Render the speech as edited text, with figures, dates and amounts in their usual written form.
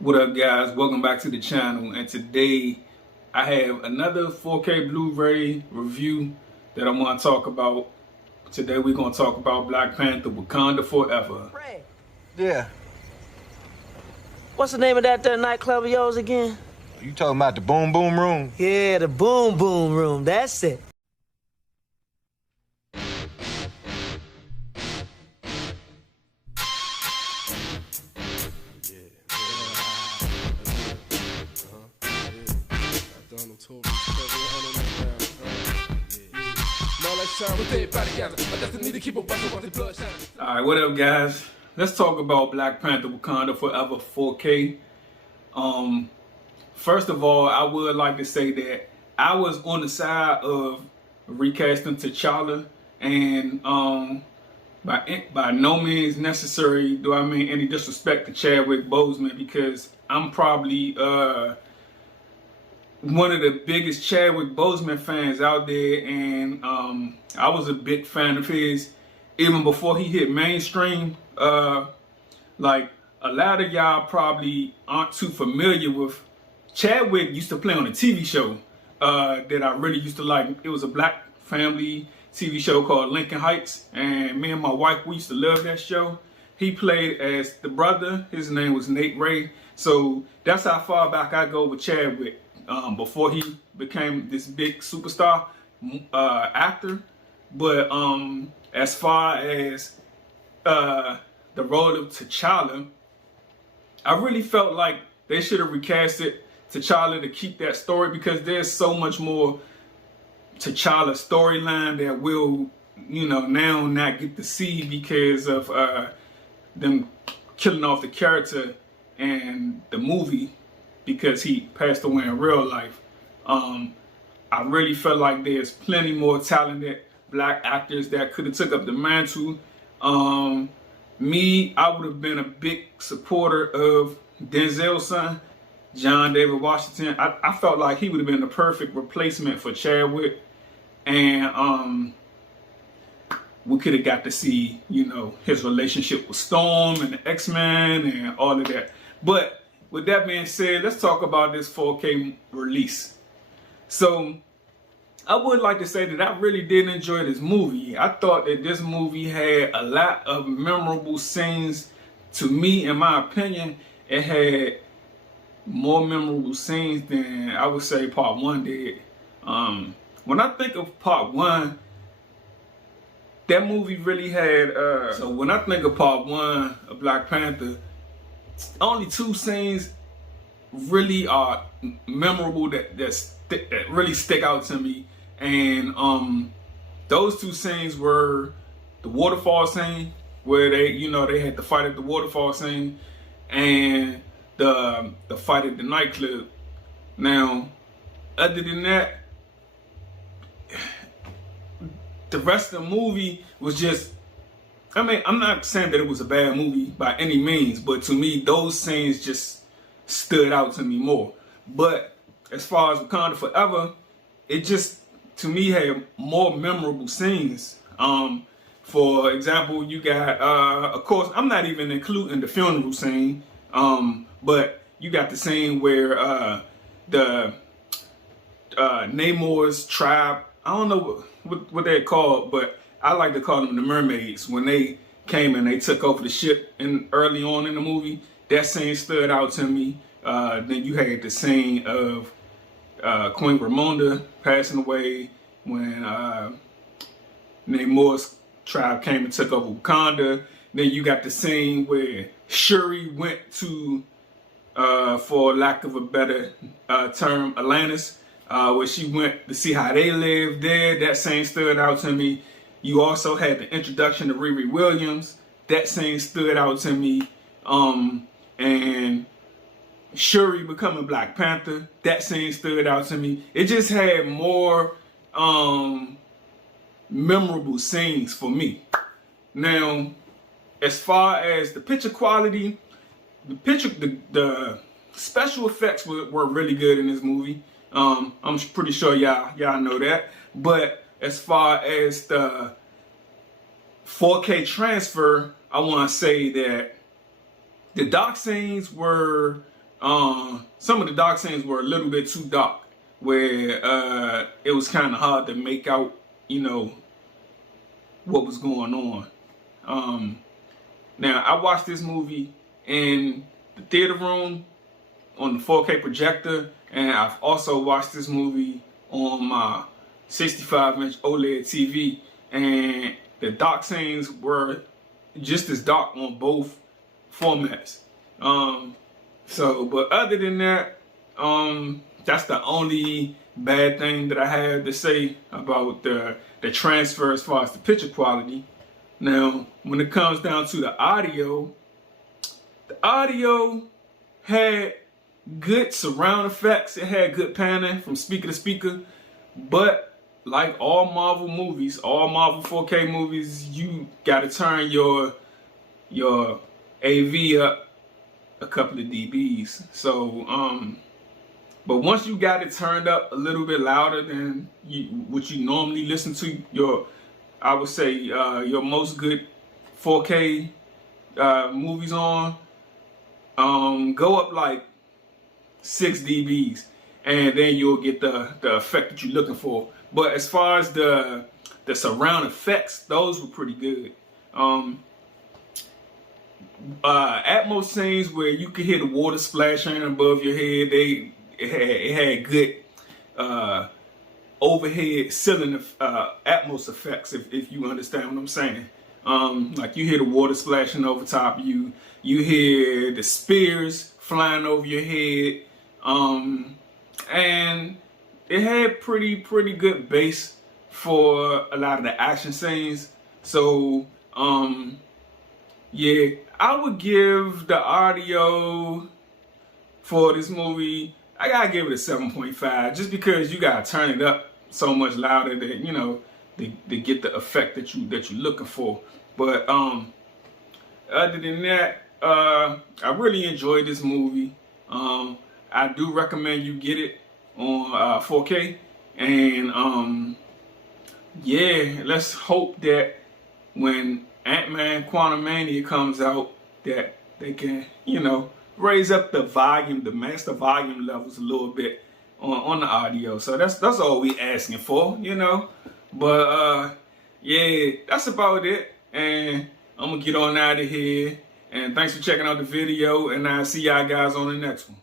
What up, guys? Welcome back to the channel. And today I have another 4K Blu-ray review that I want to talk about. Today we're going to talk about Black Panther: Wakanda Forever. Ray, Yeah. what's the name of that nightclub of yours again? You talking about the Boom Boom Room? Yeah, the Boom Boom Room. That's it. Alright, what up, guys? Let's talk about Black Panther: Wakanda Forever 4K. First of all, I would like to say that I was on the side of recasting T'Challa, and by no means necessary do I mean any disrespect to Chadwick Boseman, because I'm probably one of the biggest Chadwick Boseman fans out there, and I was a big fan of his even before he hit mainstream. Like, a lot of y'all probably aren't too familiar with Chadwick. Used to play on a TV show that I really used to like. It was a black family TV show called Lincoln Heights, and me and my wife, we used to love that show. He played as the brother. His name was Nate Ray. So that's how far back I go with Chadwick, before he became this big superstar actor. But as far as the role of T'Challa, I really felt like they should have recasted T'Challa to keep that story, because there's so much more T'Challa storyline that we'll, now not get to see because of them killing off the character and the movie, because he passed away in real life. I really felt like there's plenty more talented black actors that could have took up the mantle. I would have been a big supporter of Denzel's son, John David Washington. I felt like he would have been the perfect replacement for Chadwick, and we could have got to see, his relationship with Storm and the X-Men and all of that. But with that being said, let's talk about this 4K release. So I would like to say that I really did enjoy this movie. I thought that this movie had a lot of memorable scenes. To me, in my opinion, it had more memorable scenes than, I would say, Part 1 did. When I think of Part 1, that movie really had, so when I think of Part 1 of Black Panther, only two scenes really are memorable that really stick out to me. And those two scenes were the waterfall scene, where they had the fight at the waterfall scene, and the fight at the nightclub. Now, other than that, the rest of the movie was just, I'm not saying that it was a bad movie by any means, but to me, those scenes just stood out to me more. But as far as Wakanda Forever, it just, to me, had more memorable scenes. For example, you got, of course, I'm not even including the funeral scene, but you got the scene where the Namor's tribe, I don't know what they're called, but I like to call them the mermaids, when they came and they took over the ship early on in the movie. That scene stood out to me. Then you had the scene of Queen Ramonda passing away when Namor's tribe came and took over Wakanda. Then you got the scene where Shuri went to, for lack of a better term, Atlantis, where she went to see how they lived there. That scene stood out to me. You also had the introduction of Riri Williams. That scene stood out to me. And Shuri becoming Black Panther, that scene stood out to me. It just had more memorable scenes for me. Now, as far as the picture quality, the special effects were really good in this movie. I'm pretty sure y'all know that. But as far as the 4K transfer, I want to say that the dark scenes were some of the dark scenes were a little bit too dark, where it was kind of hard to make out, you know, what was going on. Now, I watched this movie in the theater room on the 4K projector, and I've also watched this movie on my 65-inch OLED TV, and the dark scenes were just as dark on both formats. But other than that, that's the only bad thing that I have to say about the transfer as far as the picture quality. Now, when it comes down to the audio had good surround effects. It had good panning from speaker to speaker. But like all Marvel movies, all Marvel 4K movies, you gotta turn your AV up a couple of dBs. So, but once you got it turned up a little bit louder than what you normally listen to I would say your most good 4K movies on, go up like 6 dBs, and then you'll get the effect that you're looking for. But as far as the surround effects, those were pretty good. Atmos scenes where you could hear the water splashing above your head, it had good overhead ceiling Atmos effects, if you understand what I'm saying. Like you hear the water splashing over top of you, you hear the spears flying over your head, and it had pretty good bass for a lot of the action scenes. So yeah, I would give the audio for this movie, I gotta give it a 7.5, just because you gotta turn it up so much louder that, you know, to get the effect that you're looking for. But other than that, I really enjoyed this movie. I do recommend you get it on 4K, and yeah, let's hope that when Ant-Man Quantumania comes out, that they can, you know, raise up the volume, the master volume levels a little bit on the audio. So that's all we asking for, you know. But yeah, that's about it. And I'm gonna get on out of here. And thanks for checking out the video, and I'll see y'all guys on the next one.